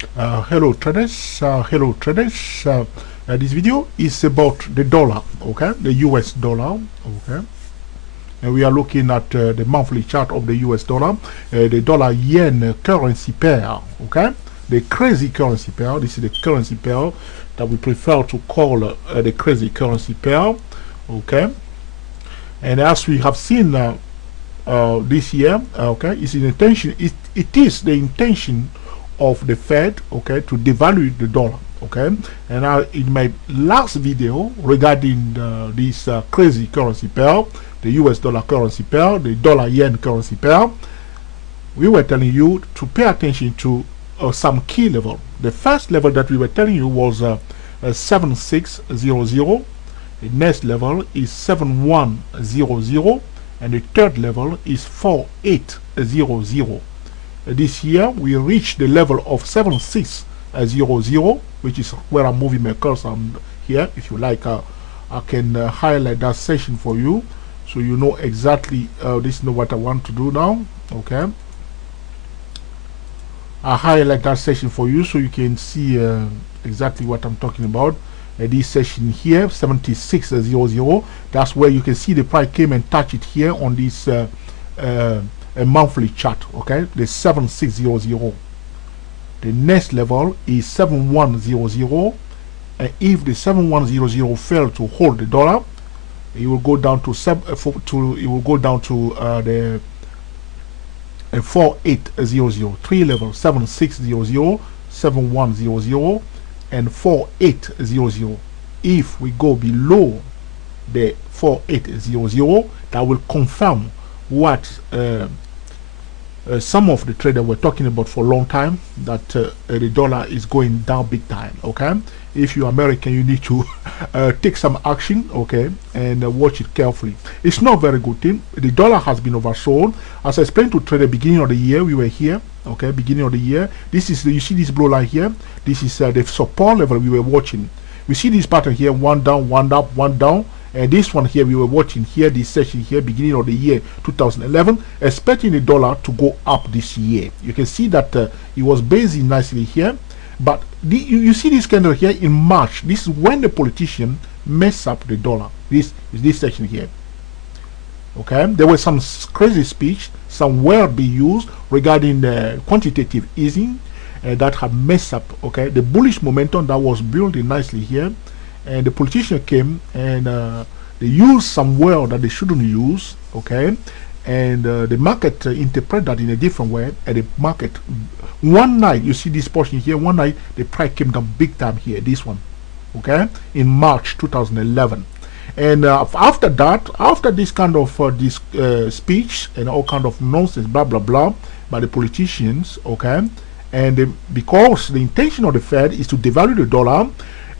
Hello traders, this video is about the dollar, okay, the US dollar, okay, and we are looking at the monthly chart of the US dollar, the dollar yen currency pair, okay, the crazy currency pair. This is the currency pair that we prefer to call the crazy currency pair, okay, and as we have seen this year, okay, it's an intention. It is the intention of the Fed, okay, to devalue the dollar, okay. And in my last video regarding this crazy currency pair, the US dollar currency pair, the dollar yen currency pair, we were telling you to pay attention to some key level. The first level that we were telling you was 7600. The next level is 7100, and the third level is 4800. This year we reached the level of 7600, which is where I'm moving my cursor here. If you like, I can highlight that section for you, so you know exactly. This is what I want to do now. Okay, I highlight that section for you so you can see exactly what I'm talking about. This section here, 7600, that's where you can see the price came and touch it here on this a monthly chart, okay, the 7600. The next level is 7100, and if the 7100 fail to hold the dollar, it will go down to the 4800. Three levels: 7600, 7100, and 4800. If we go below the 4800, that will confirm what some of the traders were talking about for a long time, that the dollar is going down big time, okay. If you're American, you need to take some action, okay, and watch it carefully. It's not very good thing. The dollar has been oversold. As I explained to trade at the beginning of the year, we were here, okay, beginning of the year. This is you see this blue line here. This is the support level we were watching. We see this pattern here: one down, one up, one down. And this one here we were watching here, this session here, beginning of the year 2011, expecting the dollar to go up this year. You can see that it was basing nicely here, but you see this candle here in March. This is when the politician mess up the dollar. This is this section here. Okay, there was some crazy speech, some word be used regarding quantitative easing that had messed up, okay, the bullish momentum that was building nicely here. And the politician came and they used some word that they shouldn't use, okay, and the market interpret that in a different way. And the market, one night, you see this portion here, one night the price came down big time here, this one, okay, in March 2011. And after that, after this kind of this speech and all kind of nonsense, blah blah blah, by the politicians, okay, and because the intention of the Fed is to devalue the dollar,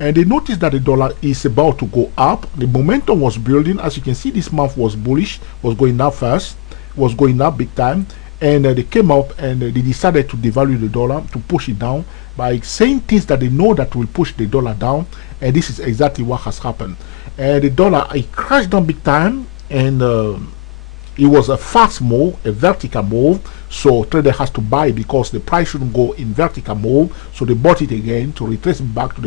and they noticed that the dollar is about to go up. The momentum was building. As you can see, this month was bullish, was going up fast, was going up big time, and they came up and they decided to devalue the dollar, to push it down by saying things that they know that will push the dollar down. And this is exactly what has happened. And the dollar, it crashed down big time, and it was a fast move, a vertical move. So trader has to buy because the price shouldn't go in vertical move. So they bought it again to retrace it back to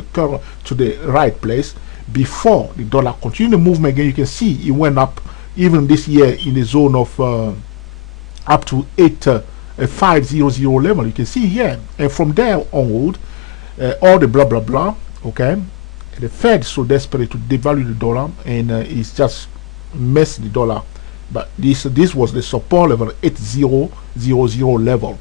the right place before the dollar continued the movement again. You can see it went up even this year in the zone of up to 500 level. You can see here, and from there onward, all the blah blah blah. Okay, the Fed so desperate to devalue the dollar, and it's just mess the dollar. But this was the support level, 8000 level,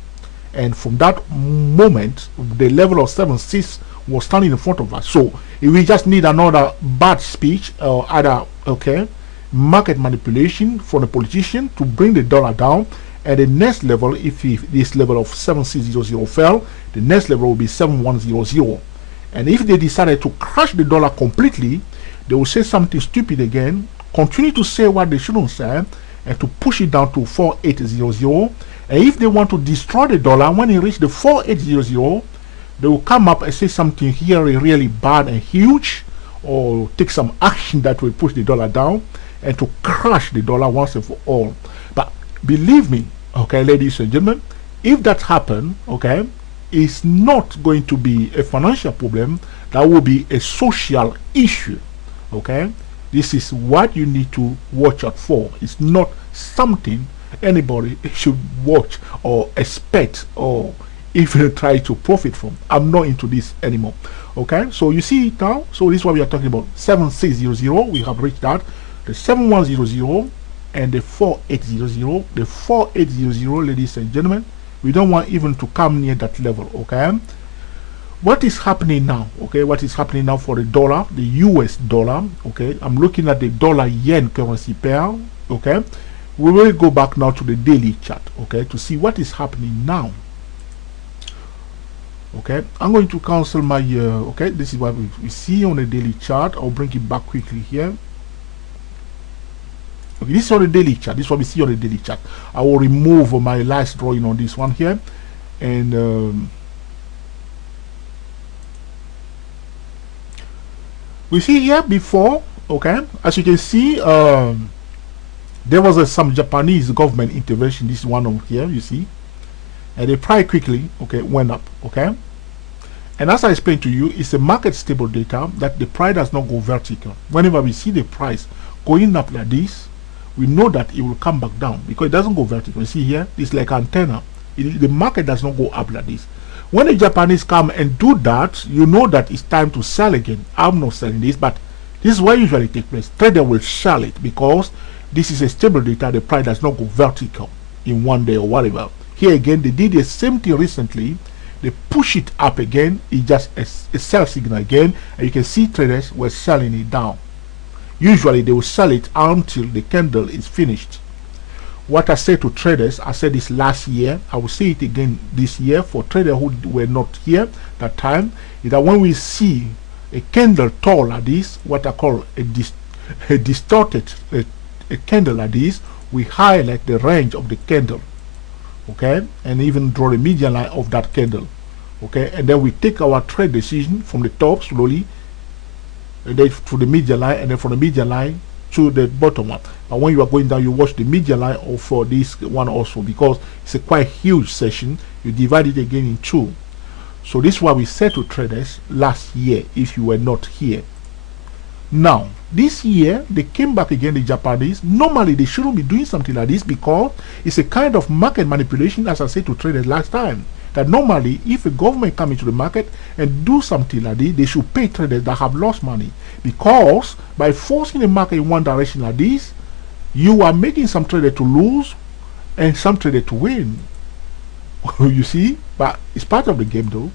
and from that moment the level of 76 was standing in front of us. So we just need another bad speech or other, okay, market manipulation from the politician to bring the dollar down. And the next level, if this level of 7600 fell, the next level will be 7100. And if they decided to crash the dollar completely, they will say something stupid again, continue to say what they shouldn't say, and to push it down to 4800. And if they want to destroy the dollar, when it reaches the 4800, they will come up and say something here really bad and huge, or take some action that will push the dollar down and to crash the dollar once and for all. But believe me, okay, ladies and gentlemen, if that happens, okay, is not going to be a financial problem. That will be a social issue. Okay, this is what you need to watch out for. It's not something anybody should watch or expect or even try to profit from. I'm not into this anymore. Okay, so you see it now. So this is what we are talking about. 7600, we have reached that. The 7100 and the 4800. The 4800, ladies and gentlemen, we don't want even to come near that level. Okay, what is happening now? Okay, what is happening now for the dollar, the US dollar? Okay, I'm looking at the dollar yen currency pair. Okay, we will go back now to the daily chart. Okay, to see what is happening now. Okay, I'm going to cancel my okay, this is what we see on the daily chart. I'll bring it back quickly here. Okay, this is on the daily chart. This is what we see on the daily chart. I will remove my last drawing on this one here, and we see here before. Okay, as you can see, there was some Japanese government intervention. This one over here, you see, and the price quickly, okay, went up. Okay, and as I explained to you, it's a market stable data that the price does not go vertical. Whenever we see the price going up like this, we know that it will come back down because it doesn't go vertical. You see here, it's like antenna. The market does not go up like this. When the Japanese come and do that, you know that it's time to sell again. I'm not selling this, but this is what usually takes place. Trader will sell it because this is a stable data. The price does not go vertical in one day or whatever. Here again, they did the same thing recently. They push it up again. It's just a sell signal again, and you can see traders were selling it down. Usually they will sell it until the candle is finished. What I said to traders, I said this last year, I will say it again this year for traders who were not here that time, is that when we see a candle tall like this, what I call a distorted a candle like this, we highlight the range of the candle, okay, and even draw the median line of that candle, okay, and then we take our trade decision from the top slowly, and then to the median line, and then from the median line to the bottom one. But when you are going down, you watch the median line of this one also, because it's a quite huge session. You divide it again in two. So this is what we said to traders last year if you were not here. Now this year they came back again, the Japanese. Normally they shouldn't be doing something like this because it's a kind of market manipulation, as I said to traders last time, that normally if a government come into the market and do something like this, they should pay traders that have lost money, because by forcing the market in one direction like this, you are making some trader to lose and some trader to win. You see, but it's part of the game though.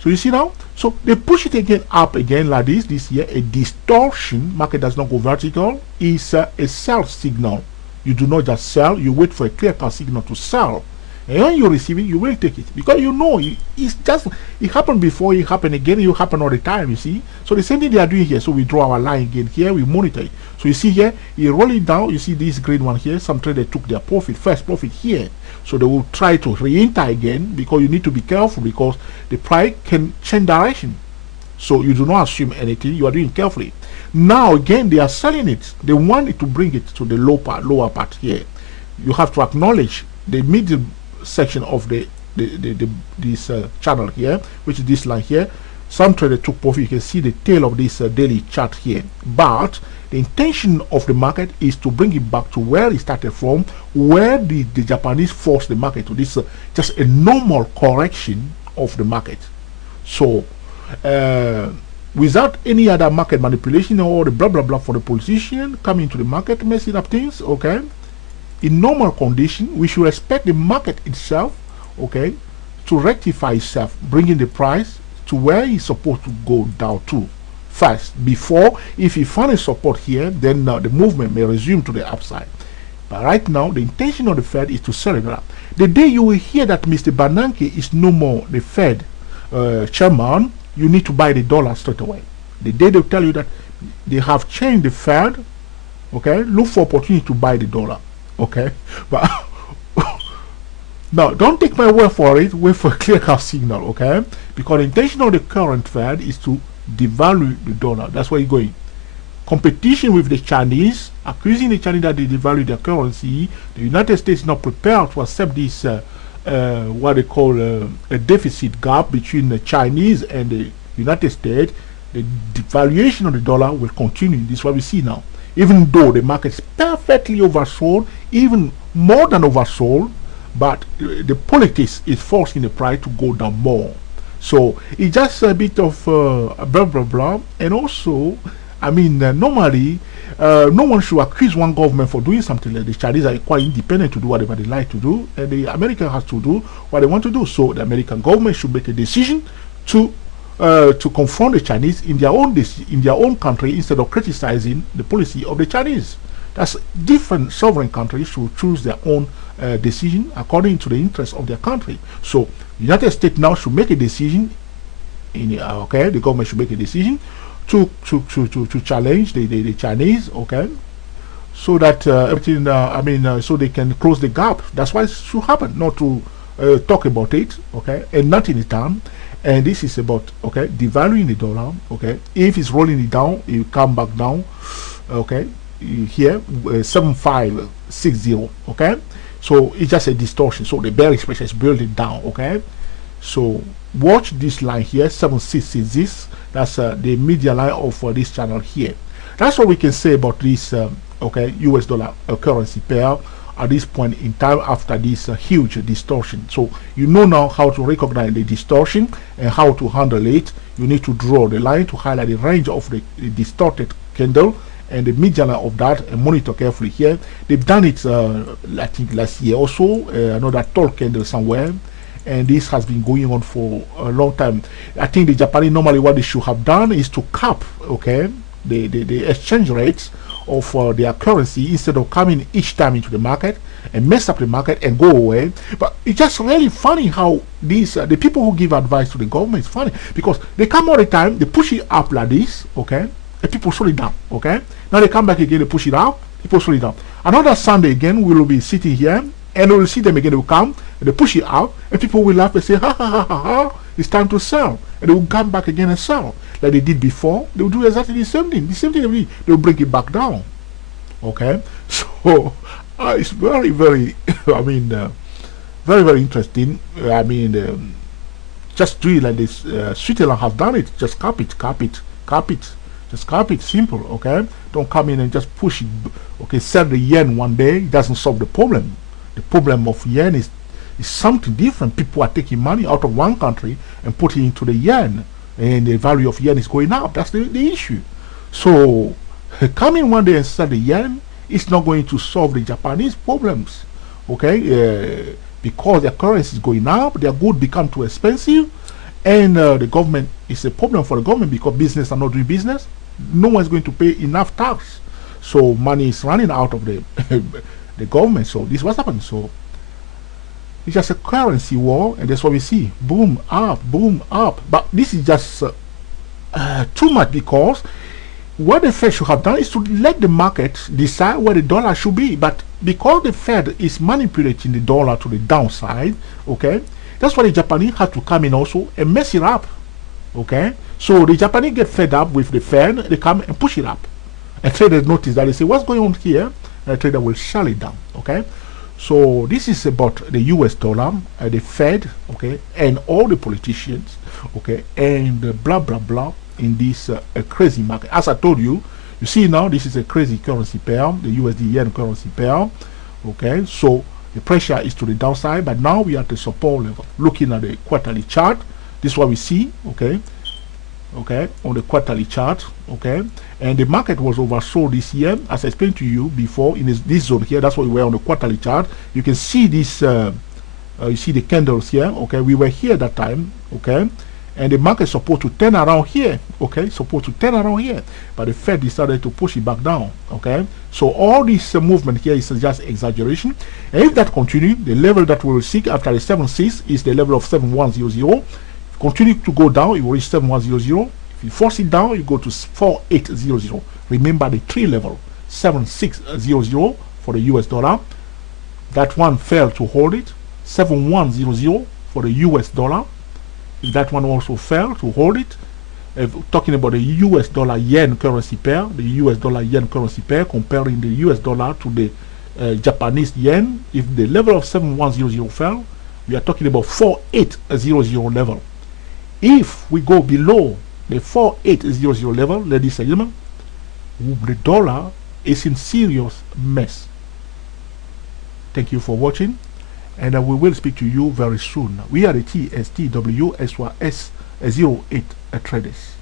So you see now, so they push it again up again like this year. A distortion, market does not go vertical, is a sell signal. You do not just sell, you wait for a clear cut signal to sell. And when you receive it, you will take it, because you know it's just, it happened before, it happened again, it happen all the time, you see. So the same thing they are doing here. So we draw our line again here, we monitor it. So you see here, you roll it down, you see this green one here, some traders took their profit, first profit here. So they will try to re-enter again, because you need to be careful, because the price can change direction. So you do not assume anything, you are doing carefully. Now again, they are selling it. They want it to bring it to the lower part here. You have to acknowledge the middle section of this channel here, which is this line here. Some traders took profit. You can see the tail of this daily chart here, but the intention of the market is to bring it back to where it started from, where the Japanese forced the market to this just a normal correction of the market. So without any other market manipulation or the blah blah blah for the politician coming to the market messing up things, okay, in normal condition we should expect the market itself, okay, to rectify itself, bringing the price to where it's supposed to go down to first, before, if you find a support here, then the movement may resume to the upside. But right now the intention of the Fed is to sell it up. The day you will hear that Mr. Bernanke is no more the Fed chairman, you need to buy the dollar straight away. The day they tell you that they have changed the Fed, okay, look for opportunity to buy the dollar. Okay, but now don't take my word for it, wait for a clear cut signal, okay, because the intention of the current Fed is to devalue the dollar. That's where you're going. Competition with the Chinese, accusing the Chinese that they devalue their currency. The United States is not prepared to accept this what they call a deficit gap between the Chinese and the United States, the devaluation of the dollar will continue. This is what we see now. Even though the market is perfectly oversold, even more than oversold, but the politics is forcing the price to go down more. So it's just a bit of blah blah blah. And also, I mean, normally, no one should accuse one government for doing something. Like the Chinese are quite independent to do whatever they like to do, and the American has to do what they want to do. So the American government should make a decision to confront the Chinese in their own country instead of criticizing the policy of the Chinese. That's different sovereign countries should choose their own decision according to the interests of their country. So the United States now should make a decision. The government should make a decision to challenge the Chinese, okay, so that everything. So they can close the gap. That's why it should happen. Not to talk about it, okay, and nothing is done. And this is about, okay, devaluing the dollar, okay. If it's rolling it down, it will come back down, okay. Here 7560, okay. So it's just a distortion. So the bearish pressure is building down, okay. So watch this line here, 7660. That's the median line of this channel here. That's what we can say about this, okay, US dollar currency pair at this point in time after this huge distortion. So you know now how to recognize the distortion and how to handle it. You need to draw the line to highlight the range of the distorted candle and the median line of that, and monitor carefully here. They've done it I think last year or so, another tall candle somewhere, and this has been going on for a long time. I think the Japanese normally what they should have done is to cap, okay, the exchange rates of their currency instead of coming each time into the market and mess up the market and go away. But it's just really funny how these the people who give advice to the government is funny, because they come all the time, they push it up like this, okay, and people slow it down, okay. Now they come back again, they push it up, people slow it down. Another Sunday again, we will be sitting here and we will see them again. They will come and they push it up, and people will laugh and say, ha ha ha ha ha, it's time to sell, and they will come back again and sell like they did before. They will do exactly the same thing. They will bring it back down. Okay, so it's very, very, very, very interesting. Just do it like this. Switzerland has done it. Just copy it, just copy it. Simple. Okay, don't come in and just push it. Okay, sell the yen one day. It doesn't solve the problem. The problem of yen is something different. People are taking money out of one country and putting it into the yen, and the value of yen is going up. That's the issue. So come in one day and sell the yen, it's not going to solve the Japanese problems, okay? Because their currency is going up, their goods become too expensive, and the government is a problem for the government because business are not doing business. No one's going to pay enough tax, so money is running out of the the government. So this is what's happening. So it's just a currency war, and that's what we see. Boom up, boom up. But this is just too much, because what the Fed should have done is to let the market decide where the dollar should be. But because the Fed is manipulating the dollar to the downside, okay, that's why the Japanese have to come in also and mess it up, okay. So the Japanese get fed up with the Fed, they come and push it up, and traders notice that, they say, what's going on here, and the trader will shut it down, okay. So this is about the US dollar, the Fed, okay, and all the politicians, okay, and blah blah blah in this crazy market. As I told you, you see now this is a crazy currency pair, the USD yen currency pair, okay. So the pressure is to the downside, but now we are at the support level. Looking at the quarterly chart, this is what we see, okay, on the quarterly chart, okay. And the market was oversold this year, as I explained to you before, in this zone here. That's what we were on the quarterly chart. You can see this, you see the candles here, okay. We were here that time, okay, and the market is supposed to turn around here, okay, supposed to turn around here, but the Fed decided to push it back down, okay. So all this movement here is just exaggeration, and if that continues, the level that we will seek after the 7.6 is the level of 7100. Continue to go down, it will reach 7100. If you force it down, you go to 4800. Remember the 3 level, 7600 for the US dollar. That one failed to hold it. 7100 for the US dollar. If that one also failed to hold it, talking about the US dollar yen currency pair, the US dollar yen currency pair, comparing the US dollar to the Japanese yen, if the level of 7100 fell, We are talking about 4800 level. If we go below the 4800 level, ladies and gentlemen, the dollar is in serious mess. Thank you for watching, and we will speak to you very soon. We are the TSTWSYS08 traders.